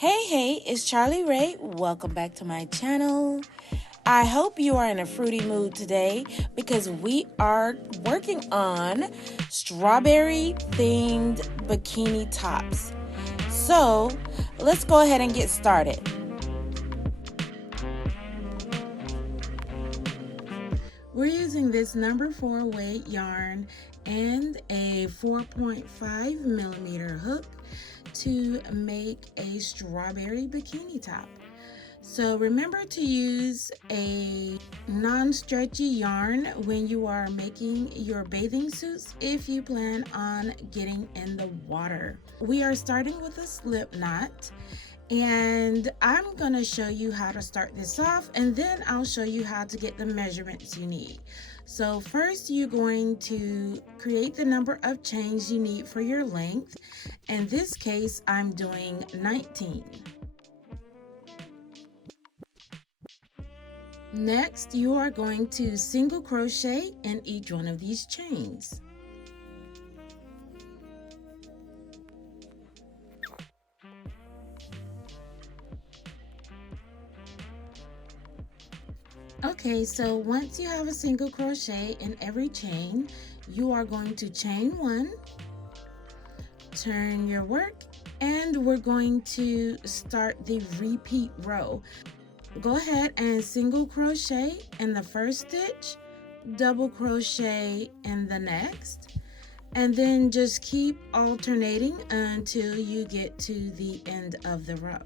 Hey, it's Charlie Ray. Welcome back to my channel. I hope you are in a fruity mood today because we are working on strawberry themed bikini tops. So let's go ahead and get started. We're using this number 4 weight yarn and a 4.5 millimeter hook to make a strawberry bikini top. So remember to use a non-stretchy yarn when you are making your bathing suits if you plan on getting in the water. We are starting with a slip knot, and I'm going to show you how to start this off, and then I'll show you how to get the measurements you need. So first you're going to create the number of chains you need for your length. In this case, I'm doing 19. Next, you are going to single crochet in each one of these chains. Okay, so once you have a single crochet in every chain, you are going to chain one, turn your work, and we're going to start the repeat row. Go ahead and single crochet in the first stitch, double crochet in the next, and then just keep alternating until you get to the end of the row.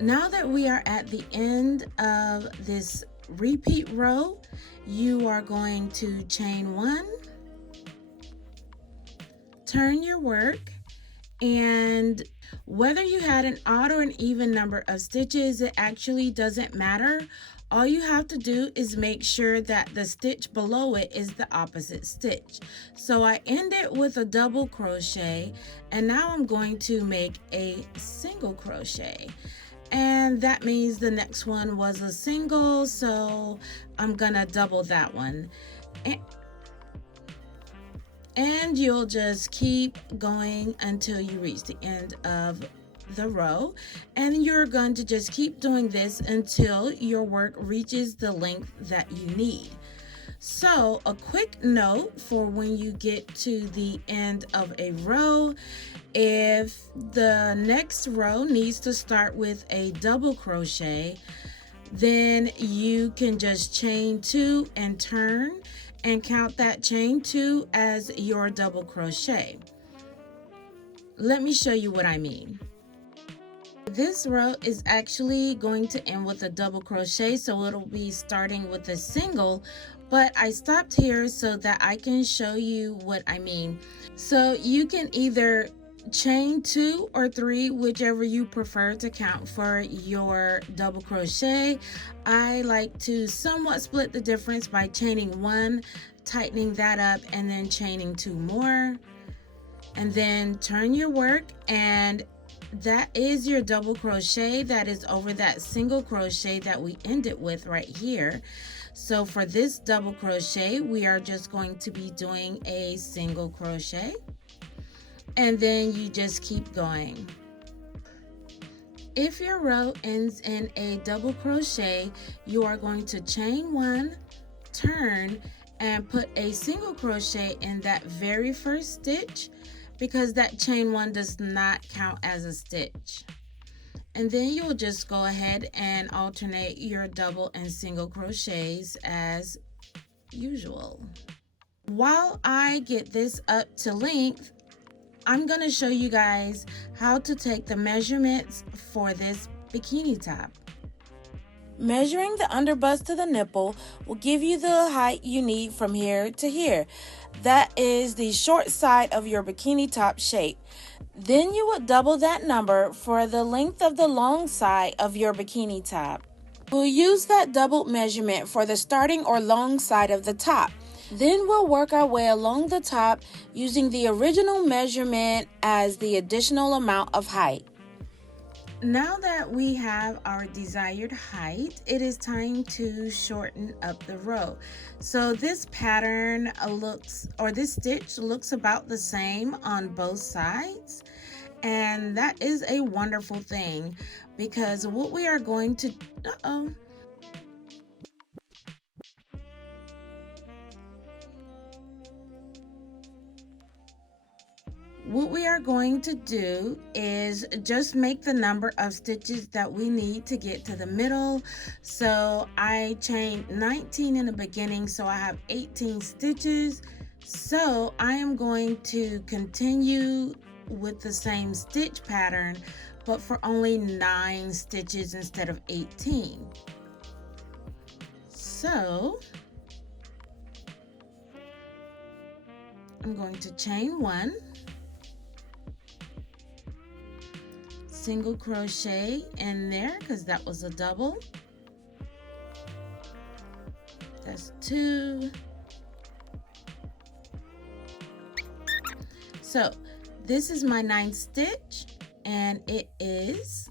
Now that we are at the end of this repeat row, you are going to chain one, turn your work, and whether you had an odd or an even number of stitches, it actually doesn't matter. All you have to do is make sure that the stitch below it is the opposite stitch. So I ended with a double crochet, and now I'm going to make a single crochet. And that means the next one was a single, so I'm gonna double that one. And you'll just keep going until you reach the end of the row, and you're going to just keep doing this until your work reaches the length that you need. So a quick note for when you get to the end of a row: if the next row needs to start with a double crochet, then you can just chain two and turn and count that chain two as your double crochet. Let me show you what I mean. This row is actually going to end with a double crochet, so it'll be starting with a single, but I stopped here so that I can show you what I mean. So you can either chain two or three, whichever you prefer to count for your double crochet. I like to somewhat split the difference by chaining one, tightening that up, and then chaining two more, and then turn your work, and that is your double crochet that is over that single crochet that we ended with right here. So for this double crochet, we are just going to be doing a single crochet, and then you just keep going. If your row ends in a double crochet, you are going to chain one, turn, and put a single crochet in that very first stitch, because that chain one does not count as a stitch. And then you'll just go ahead and alternate your double and single crochets as usual. While I get this up to length, I'm going to show you guys how to take the measurements for this bikini top. Measuring the underbust to the nipple will give you the height you need from here to here. That is the short side of your bikini top shape. Then you would double that number for the length of the long side of your bikini top. We'll use that doubled measurement for the starting or long side of the top. Then we'll work our way along the top using the original measurement as the additional amount of height. Now that we have our desired height, it is time to shorten up the row. So this pattern this stitch looks about the same on both sides. And that is a wonderful thing, because what we are going to, what we are going to do is just make the number of stitches that we need to get to the middle. So I chained 19 in the beginning, so I have 18 stitches. So I am going to continue with the same stitch pattern, but for only 9 stitches instead of 18. So I'm going to chain 1, single crochet in there because that was a double. That's 2. So this is my 9th stitch, and it is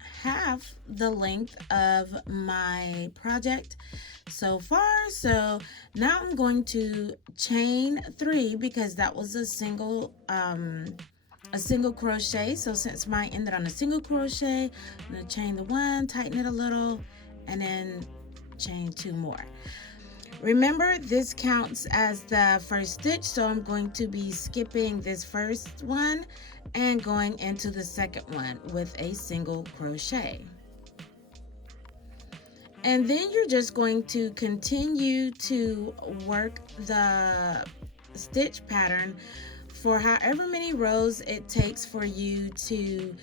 half the length of my project so far. So now I'm going to chain 3 because that was a single crochet. So since mine ended on a single crochet, I'm going to chain the 1, tighten it a little, and then chain 2 more. Remember, this counts as the first stitch, so I'm going to be skipping this first one and going into the second one with a single crochet. And then you're just going to continue to work the stitch pattern for however many rows it takes for you to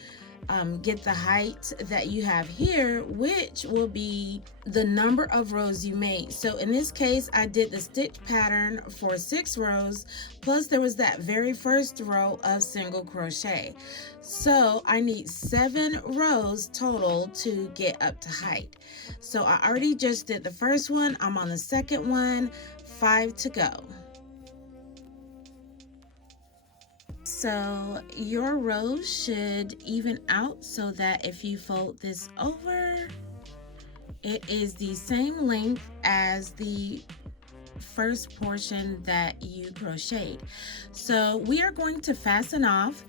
get the height that you have here, which will be the number of rows you made. So in this case, I did the stitch pattern for 6 rows, plus there was that very first row of single crochet. So I need 7 rows total to get up to height. So I already just did the first one. I'm on the second one, 5 to go. So your rows should even out so that if you fold this over, it is the same length as the first portion that you crocheted. So we are going to fasten off,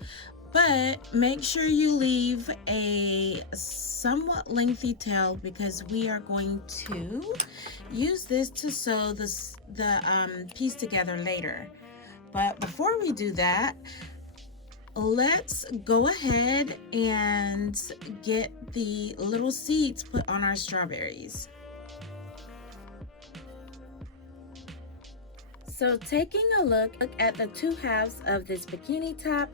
but make sure you leave a somewhat lengthy tail because we are going to use this to sew the piece together later. But before we do that, let's go ahead and get the little seeds put on our strawberries. So taking a look at the 2 halves of this bikini top,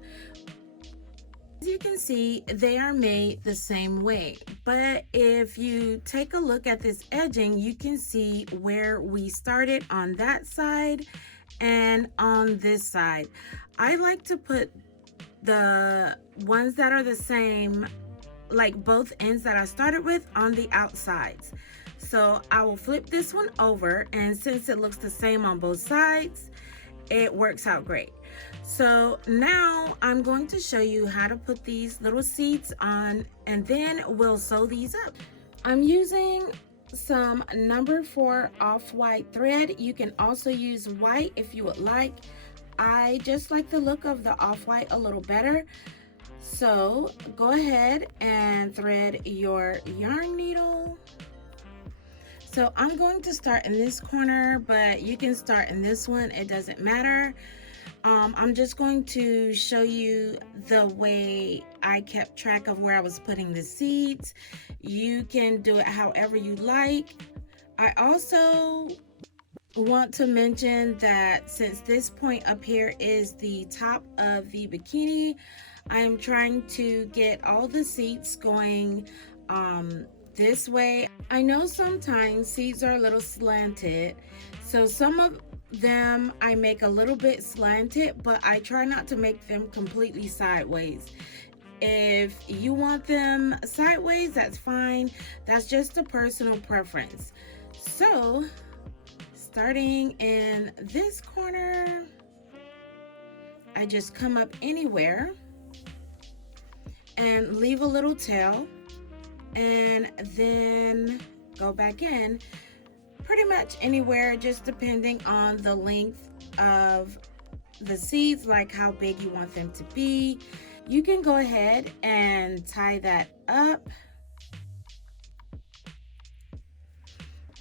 as you can see, they are made the same way. But if you take a look at this edging, you can see where we started on that side and on this side. I like to put the ones that are the same, like both ends that I started with, on the outsides. So I will flip this one over, and since it looks the same on both sides, it works out great. So now I'm going to show you how to put these little seeds on, and then we'll sew these up. I'm using some number 4 off-white thread. You can also use white if you would like. I just like the look of the off-white a little better. So go ahead and thread your yarn needle. So I'm going to start in this corner, but you can start in this one, it doesn't matter. I'm just going to show you the way I kept track of where I was putting the seeds. You can do it however you like. I also want to mention that since this point up here is the top of the bikini, I am trying to get all the seats going this way. I know sometimes seats are a little slanted, so some of them I make a little bit slanted, but I try not to make them completely sideways. If you want them sideways, that's fine. That's just a personal preference. So starting in this corner, I just come up anywhere and leave a little tail, and then go back in pretty much anywhere, just depending on the length of the seeds, like how big you want them to be. You can go ahead and tie that up.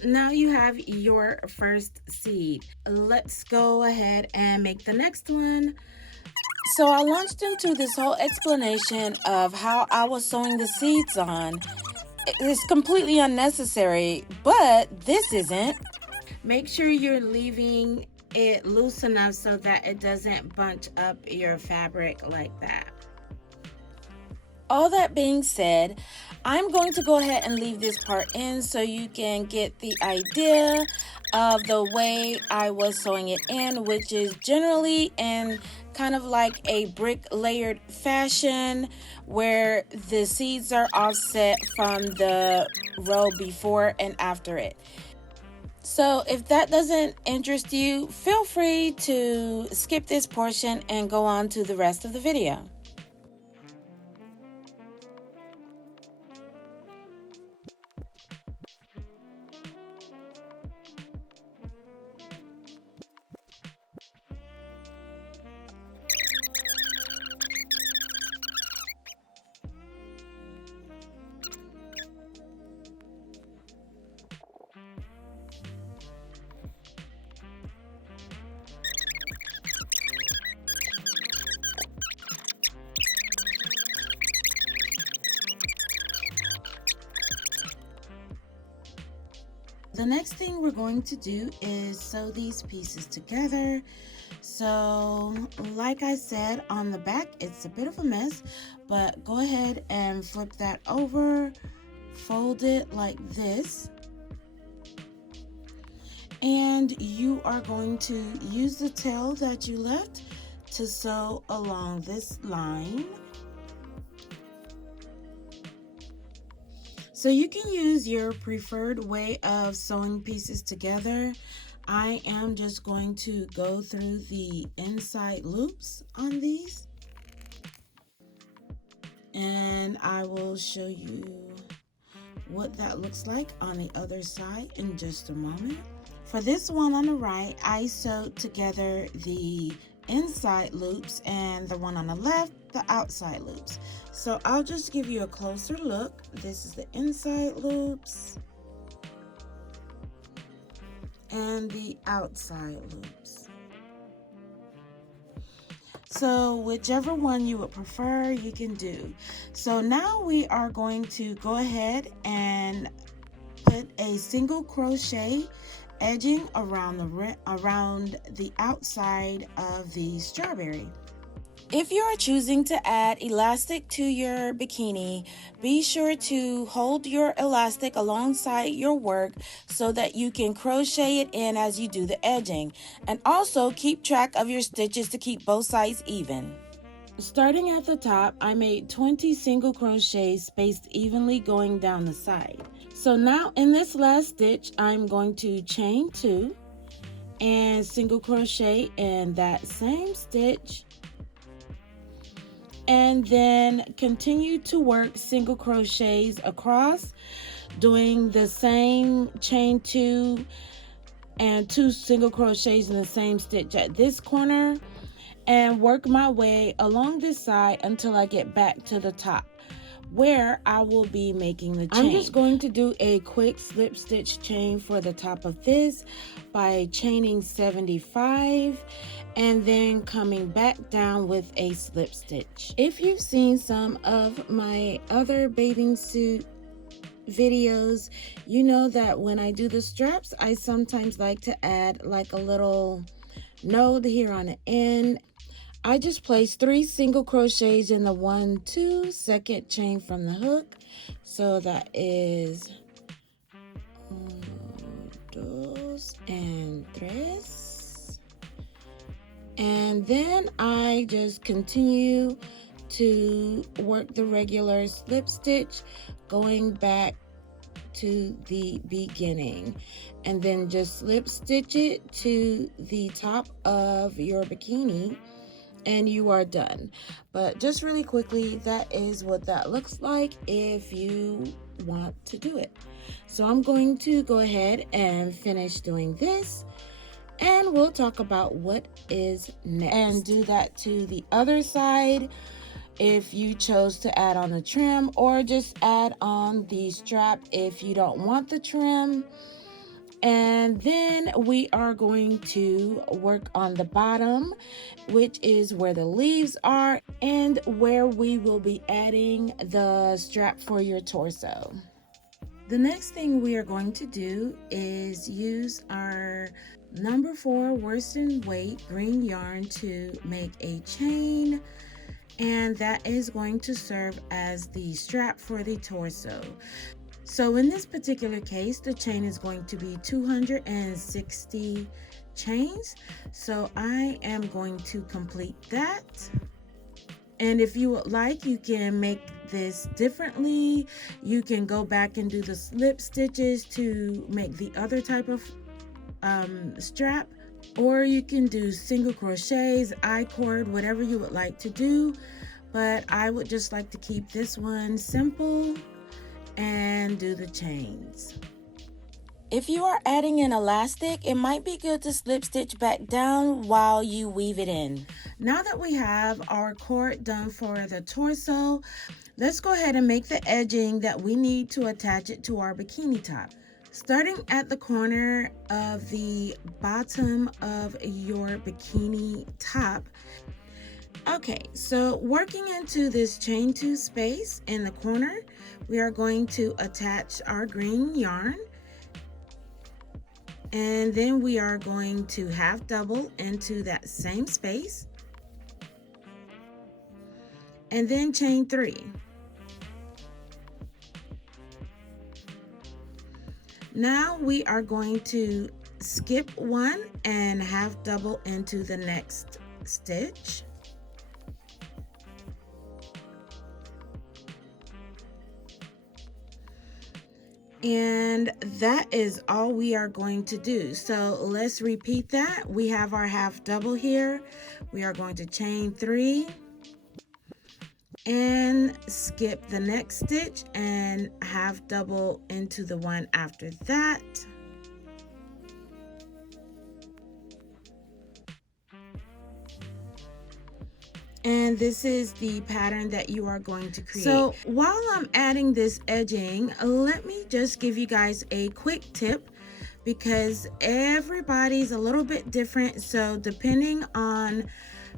Now you have your first seed. Let's go ahead and make the next one. So I launched into this whole explanation of how I was sewing the seeds on. It's completely unnecessary, but this isn't. Make sure you're leaving it loose enough so that it doesn't bunch up your fabric like that. All that being said, I'm going to go ahead and leave this part in so you can get the idea of the way I was sewing it in, which is generally in kind of like a brick layered fashion where the seeds are offset from the row before and after it. So if that doesn't interest you, feel free to skip this portion and go on to the rest of the video. The next thing we're going to do is sew these pieces together. So like I said, on the back it's a bit of a mess, but go ahead and flip that over, fold it like this, and you are going to use the tail that you left to sew along this line. So you can use your preferred way of sewing pieces together. I am just going to go through the inside loops on these, and I will show you what that looks like on the other side in just a moment. For this one on the right, I sewed together the inside loops, and the one on the left, the outside loops. So I'll just give you a closer look. This is the inside loops and the outside loops. So whichever one you would prefer, you can do. So now we are going to go ahead and put a single crochet edging around the outside of the strawberry. If you are choosing to add elastic to your bikini, be sure to hold your elastic alongside your work so that you can crochet it in as you do the edging. And also keep track of your stitches to keep both sides even. Starting at the top, I made 20 single crochets spaced evenly going down the side. So now in this last stitch, I'm going to chain 2 and single crochet in that same stitch, and then continue to work single crochets across, doing the same chain 2 and 2 single crochets in the same stitch at this corner, and work my way along this side until I get back to the top where I will be making the chain. I'm just going to do a quick slip stitch chain for the top of this by chaining 75 and then coming back down with a slip stitch. If you've seen some of my other bathing suit videos, you know that when I do the straps, I sometimes like to add like a little node here on the end. I just placed 3 single crochets in the 1, 2 second chain from the hook. So that is 1, 2, and 3. And then I just continue to work the regular slip stitch going back to the beginning, and then just slip stitch it to the top of your bikini and you are done. But just really quickly, that is what that looks like if you want to do it. So I'm going to go ahead and finish doing this, And we'll talk about what is next. And do that to the other side if you chose to add on the trim, or just add on the strap if you don't want the trim. And then we are going to work on the bottom, which is where the leaves are and where we will be adding the strap for your torso. The next thing we are going to do is use our number 4 worsted weight green yarn to make a chain, and that is going to serve as the strap for the torso. So in this particular case, the chain is going to be 260 chains. So I am going to complete that. And if you would like, you can make this differently. You can go back and do the slip stitches to make the other type of strap, or you can do single crochets, I-cord, whatever you would like to do. But I would just like to keep this one simple and do the chains. If you are adding an elastic, it might be good to slip stitch back down while you weave it in. Now that we have our cord done for the torso, let's go ahead and make the edging that we need to attach it to our bikini top. Starting at the corner of the bottom of your bikini top. Okay, so working into this chain 2 space in the corner, we are going to attach our green yarn, and then we are going to half double into that same space, and then chain 3. Now we are going to skip 1 and half double into the next stitch. And that is all we are going to do. So let's repeat that. We have our half double here. We are going to chain 3 and skip the next stitch and half double into the one after that. And this is the pattern that you are going to create. So while I'm adding this edging, let me just give you guys a quick tip, because everybody's a little bit different. So depending on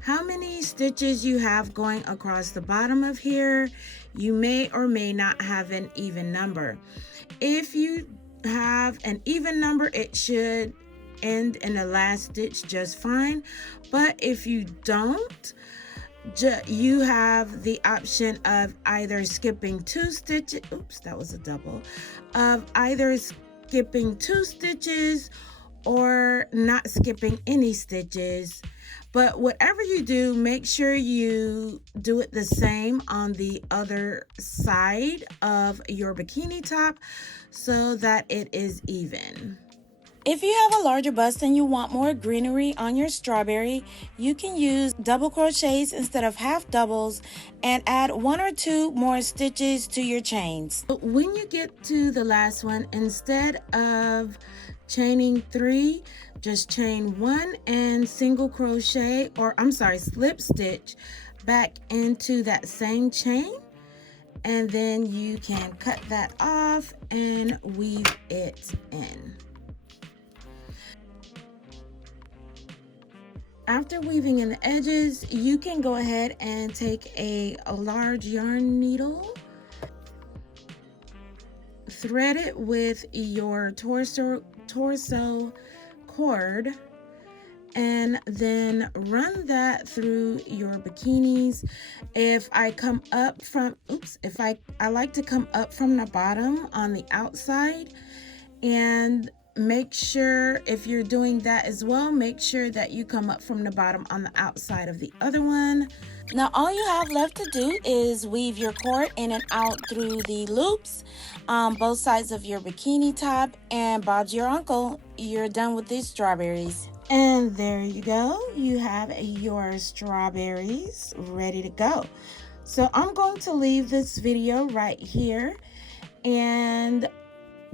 how many stitches you have going across the bottom of here, you may or may not have an even number. If you have an even number, it should end in the last stitch just fine. But if you don't, you have the option of either skipping 2 stitches, oops, that was a double, of either skipping 2 stitches or not skipping any stitches. But whatever you do, make sure you do it the same on the other side of your bikini top so that it is even. If you have a larger bust and you want more greenery on your strawberry, you can use double crochets instead of half doubles and add 1 or 2 more stitches to your chains. When you get to the last one, instead of chaining 3, just chain 1 and single crochet, or I'm sorry, slip stitch back into that same chain, and then you can cut that off and weave it in. After weaving in the edges, you can go ahead and take a large yarn needle, thread it with your torso cord, and then run that through your bikinis. If I come up from, I like to come up from the bottom on the outside, and make sure if you're doing that as well, make sure that you come up from the bottom on the outside of the other one. Now all you have left to do is weave your cord in and out through the loops on both sides of your bikini top, and Bob's your uncle, you're done with these strawberries. And there you go, you have your strawberries ready to go. So I'm going to leave this video right here, and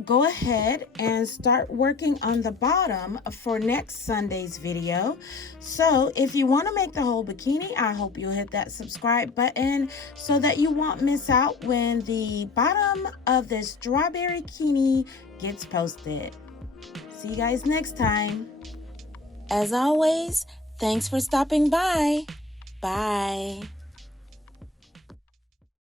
go ahead and start working on the bottom for next Sunday's video. So if you want to make the whole bikini, I hope you'll hit that subscribe button so that you won't miss out when the bottom of this strawberry bikini gets posted. See you guys next time. As always, thanks for stopping by. Bye.